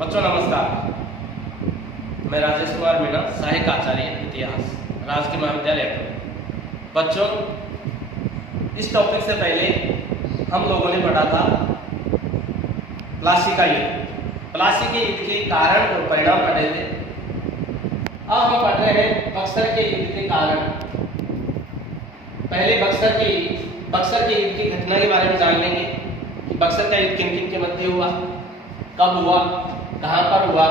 बच्चों नमस्कार। मैं राजेश कुमार मीणा, सहायक आचार्य इतिहास, राजकीय महाविद्यालय। बच्चों, इस टॉपिक से पहले हम लोगों ने पढ़ा था प्लासी का युद्ध। प्लासी के युद्ध के कारण और परिणाम पढ़े थे। अब हम पढ़ रहे हैं बक्सर के युद्ध के कारण। पहले बक्सर के युद्ध की घटना के बारे में जान लेंगे कि बक्सर का युद्ध किन किन के मध्य हुआ, कब हुआ, कहां पर हुआ,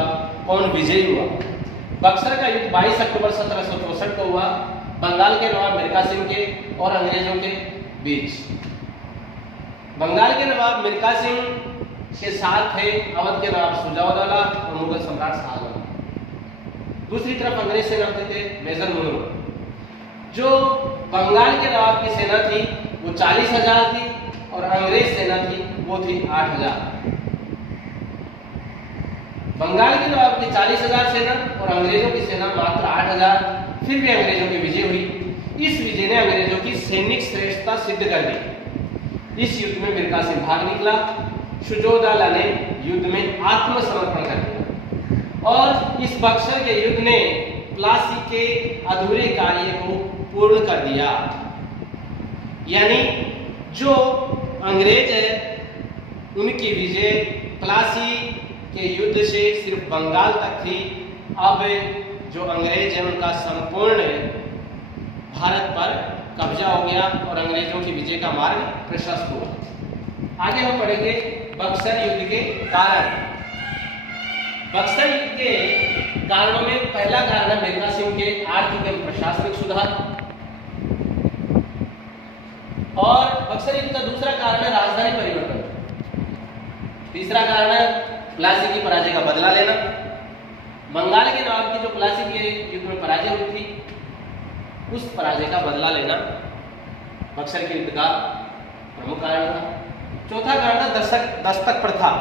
कौन विजयी हुआ। बक्सर का युद्ध 22 अक्टूबर 1764 को हुआ, बंगाल के नवाब मीर कासिम के और अंग्रेजों के बीच। बंगाल के नवाब मीर कासिम के साथ थे अवध के नवाब सुजाउद्दौला और मुगल सम्राट शाहजहां। दूसरी तरफ अंग्रेज सेनापति थे मेजर मुनरो। जो बंगाल के नवाब की सेना थी वो 40,000 थी और अंग्रेज सेना थी वो थी 8,000। बंगाल के नवाब की 40,000 सेना और अंग्रेजों की सेना मात्र 8,000। फिर भी अंग्रेजों की विजय हुई। इस विजय ने अंग्रेजों की सैनिक श्रेष्ठता सिद्ध कर दी। इस युद्ध में मीर कासिम भाग निकला। सुजाउद्दौला ने युद्ध में आत्मसमर्पण कर दिया और इस बक्सर के युद्ध ने प्लासी के अधूरे कार्य को पूर्ण कर दिया। यानी जो अंग्रेज है उनकी विजय प्लासी के युद्ध से सिर्फ बंगाल तक थी। अब जो अंग्रेज है उनका संपूर्ण भारत पर कब्जा हो गया और अंग्रेजों की विजय का मार्ग प्रशस्त हुआ। आगे हम पढ़ेंगे बक्सर युद्ध के कारण। बक्सर युद्ध के कारणों में पहला कारण है मीर कासिम के आर्थिक एवं प्रशासनिक सुधार। और बक्सर युद्ध का दूसरा कारण है राजधानी परिवर्तन। तीसरा कारण है प्लासी की पराजय का बदला लेना। बंगाल के नवाब की जो प्लासी के युद्ध में पराजय हुई थी उस पराजय का बदला लेना बक्सर के युद्ध का प्रमुख कारण था। चौथा कारण था दस्तक प्रथा।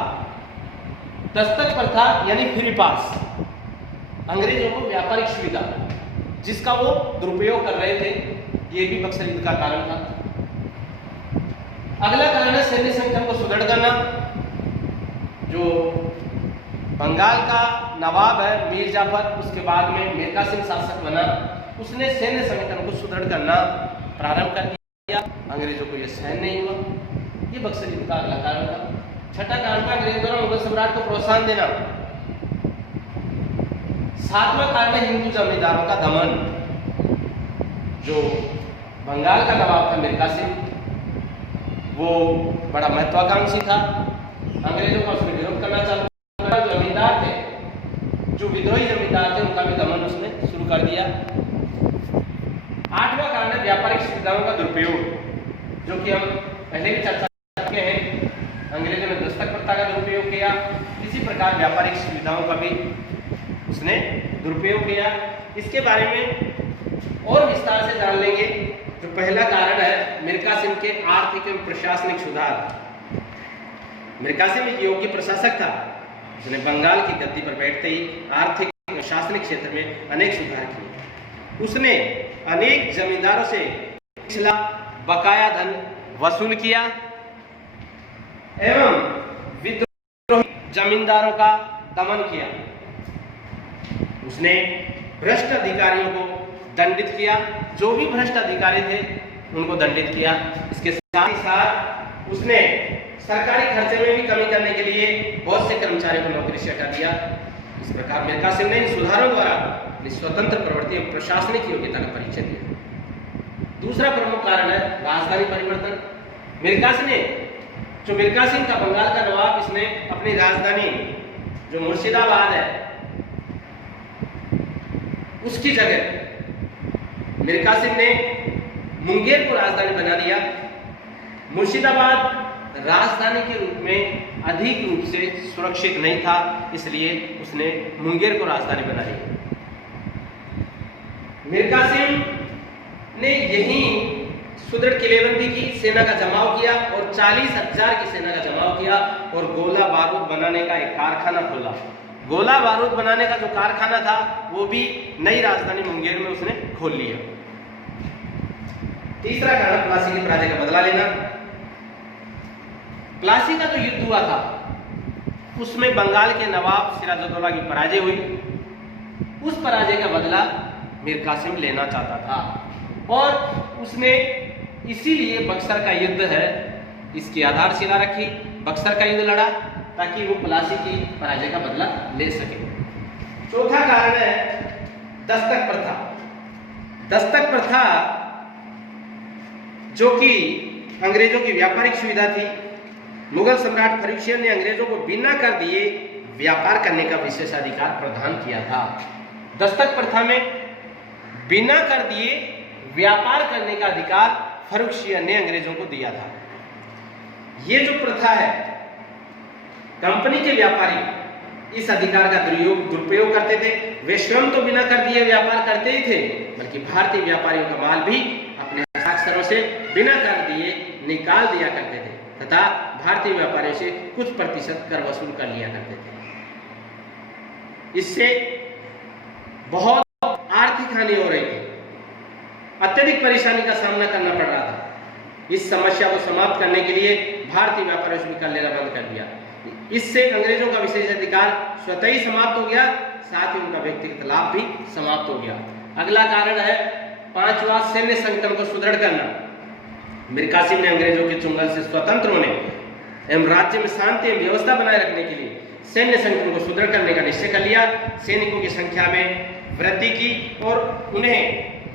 दस्तक प्रथा यानी फ्री पास, अंग्रेजों को व्यापारिक सुविधा जिसका वो दुरुपयोग कर रहे थे, ये भी बक्सर युद्ध का कारण था। अगला कारण है सैन्य संगठन को सुदृढ़ करना। जो बंगाल का नवाब है मीर जाफर, उसके बाद में मीर कासिम शासक बना, उसने सैन्य संगठन को सुदृढ़ करना प्रारंभ कर दिया। अंग्रेजों को यह सहन नहीं हुआ। ये बक्सर युद्ध का अगला कारण था। छठा कारण था अंग्रेजों द्वारा मुगल सम्राट को प्रोत्साहन देना। सातवां कारण है हिंदू जमींदारों का दमन। जो बंगाल का नवाब था मीर कासिम, वो बड़ा महत्वाकांक्षी था। अंग्रेजों का उसने विरोध करना चालू किया। जमींदार थे, जो विद्रोही जमींदार थे, उनका भी दमन उसने शुरू कर दिया। आठवां कारण है व्यापारिक सुविधाओं का दुरुपयोग, जो कि हम पहले भी चर्चा करते हैं। अंग्रेजों ने दस्तक प्रथा का दुरुपयोग किया, इसी प्रकार व्यापारिक सुविधाओं का भी उसने दुरुपयोग किया। इसके बारे में और विस्तार से जान लेंगे। जो पहला कारण है मीर कासिम के आर्थिक एवं प्रशासनिक सुधार। मीर कासिम एक योग्य प्रशासक था। उसने बंगाल की गद्दी पर बैठते ही आर्थिक और प्रशासनिक क्षेत्र में अनेक सुधार किए। उसने अनेक जमींदारों से पिछला बकाया धन वसूल किया एवं विद्रोही जमींदारों का दमन किया। उसने भ्रष्ट अधिकारियों को दंडित किया। जो भी भ्रष्ट अधिकारी थे उनको दंडित किया। इसके साथ ही साथ उसने सरकारी खर्चे में भी कमी करने के लिए बहुत से कर्मचारियों को नौकरी से हटा दिया। इस प्रकार मीर कासिम ने इन सुधारों द्वारा स्वतंत्र प्रवृत्ति एवं प्रशासनिक योग्यता का परिचय दिया। दूसरा प्रमुख कारण है राजधानी परिवर्तन। मीर कासिम का बंगाल का नवाब, इसने अपनी राजधानी जो मुर्शिदाबाद है उसकी जगह मीर कासिम ने मुंगेर को राजधानी बना दिया। मुर्शिदाबाद राजधानी के रूप में अधिक रूप से सुरक्षित नहीं था, इसलिए उसने मुंगेर को राजधानी बना लिया। मीर कासिम ने यही सुदृढ़ किलेबंदी की, सेना का जमाव किया और 40,000 की सेना का जमाव किया और गोला बारूद बनाने का एक कारखाना खोला। गोला बारूद बनाने का जो कारखाना था वो भी नई राजधानी मुंगेर में उसने खोल लिया। तीसरा कारण प्लासी की पराजय का बदला लेना। प्लासी का जो युद्ध हुआ था उसमें बंगाल के नवाब सिराजुद्दौला की पराजय हुई। उस पराजय का बदला मीर कासिम लेना चाहता था और उसने इसीलिए बक्सर का युद्ध है इसकी आधारशिला रखी, बक्सर का युद्ध लड़ा ताकि वो प्लासी की पराजय का बदला ले सके। चौथा कारण है दस्तक प्रथा। दस्तक प्रथा जो कि अंग्रेजों की व्यापारिक सुविधा थी, मुगल सम्राट फर्रुखसिंह ने अंग्रेजों को बिना कर दिए व्यापार करने का विशेषाधिकार प्रदान किया था। दस्तक प्रथा में बिना कर दिए व्यापार करने का अधिकार फर्रुखसिंह ने अंग्रेजों को दिया था। ये जो प्रथा है, कंपनी के व्यापारी इस अधिकार का दुरुपयोग करते थे। वे स्वयं तो बिना कर दिए व्यापार करते ही थे, बल्कि भारतीय व्यापारियों का माल भी अपने हस्ताक्षरों से बिना कर दिए निकाल दिया करते थे तथा भारतीय व्यापारियों से कुछ प्रतिशत कर वसूल कर लिया करते थे। इससे बहुत आर्थिक हानि हो रही थी, अत्यधिक परेशानी का सामना करना पड़ रहा था। इस समस्या को समाप्त करने के लिए भारतीय व्यापारियों से कर लेना बंद कर दिया। इससे अंग्रेजों का विशेष अधिकार स्वतः ही समाप्त हो गया, साथ ही उनका व्यक्तिगत लाभ भी समाप्त हो गया। अगला कारण है पांचवा, सैन्य संगठन को सुदृढ़ करना। मीर कासिम ने अंग्रेजों के चुंगल से स्वतंत्र होने एवं राज्य में शांति एवं व्यवस्था बनाए रखने के लिए सैन्य संगठन को सुदृढ़ करने का निश्चय कर लिया। सैनिकों की संख्या में वृद्धि की और उन्हें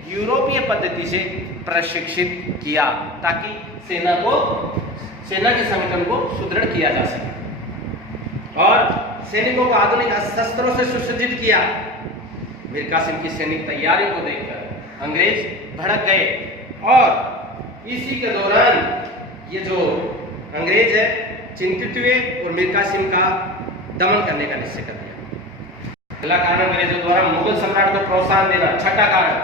यूरोपीय पद्धति से प्रशिक्षित किया ताकि सेना के संगठन को सुदृढ़ किया जा सके और सैनिकों को आधुनिक शस्त्रों से सुसज्जित किया। मीर कासिम की सैनिक तैयारियों को देखकर अंग्रेज भड़क गए और इसी के दौरान ये जो अंग्रेज है चिंतित हुए और मीर कासिम का दमन करने का निश्चय कर दिया। पहला कारण अंग्रेजों द्वारा मुगल सम्राट को प्रोत्साहन देना। छठा कारण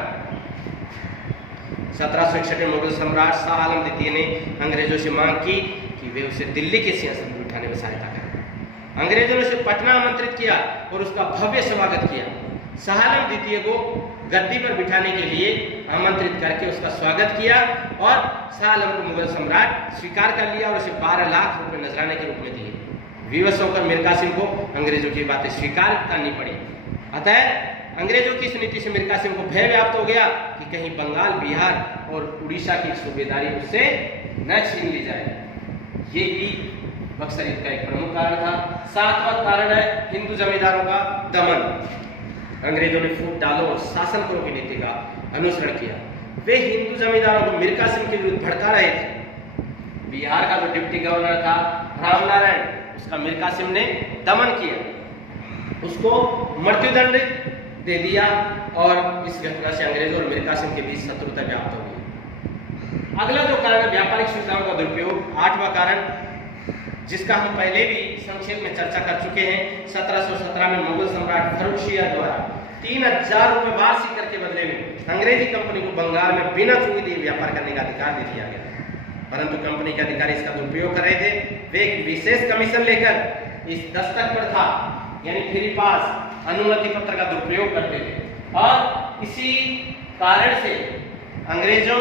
1761 में मुगल सम्राट शाह आलम द्वितीय ने अंग्रेजों से मांग की कि वे उसे दिल्ली के सिंहासन पर बिठाने में सहायता करें। अंग्रेजों ने उसे पटना आमंत्रित किया और उसका भव्य स्वागत किया। शाह आलम द्वितीय को गद्दी पर बिठाने के लिए आमंत्रित करके उसका स्वागत किया और शाह आलम को मुगल सम्राट स्वीकार कर लिया और उसे 12 लाख रुपए नजराने के रूप में दिए। विवश होकर मीर कासिम को अंग्रेजों की बातें स्वीकार करनी पड़ी। अतः अंग्रेजों की इस नीति से मीर कासिम को भय व्याप्त हो गया कि कहीं बंगाल, बिहार और उड़ीसा की सूबेदारी उससे न छीन ली जाए। ये भी बक्सर युद्ध का एक प्रमुख कारण था। सातवां कारण है हिंदू जमींदारों का दमन। अंग्रेजों ने फूट डालो और शासन करो की नीति का अनुसरण किया। वे हिंदू जमींदारों को मीर कासिम के विरुद्ध भड़का रहे थे। बिहार का जो डिप्टी गवर्नर था रामनारायण, उसका मीर कासिम ने दमन किया, उसको मृत्युदंड दे दिया और इस घटना से अंग्रेजों और मीर कासिम के बीच शत्रुता व्याप्त हो गई। अगला जो कारण है व्यापारिक सुविधाओं का दुरुपयोग। आठवां कारण जिसका हम पहले भी संक्षेप में चर्चा कर चुके हैं, 1717 में मुगल सम्राट फर्रुखसिंह द्वारा 3000 रुपए वार्षिक कर के बदले में अंग्रेजी कंपनी को बंगाल में बिना चूंगी दिए व्यापार करने का अधिकार दे दिया गया, परंतु कंपनी के अधिकारी इसका दुरुपयोग कर रहे थे। वे एक विशेष कमीशन लेकर इस दस्तक प्रथा यानी फ्री पास अनुमति पत्र का दुरुपयोग करते थे और इसी कारण से अंग्रेजों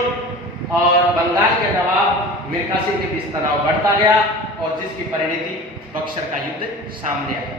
और बंगाल के नवाब मीर कासिम के बीच तनाव बढ़ता गया और जिसकी परिणति बक्सर का युद्ध सामने आया।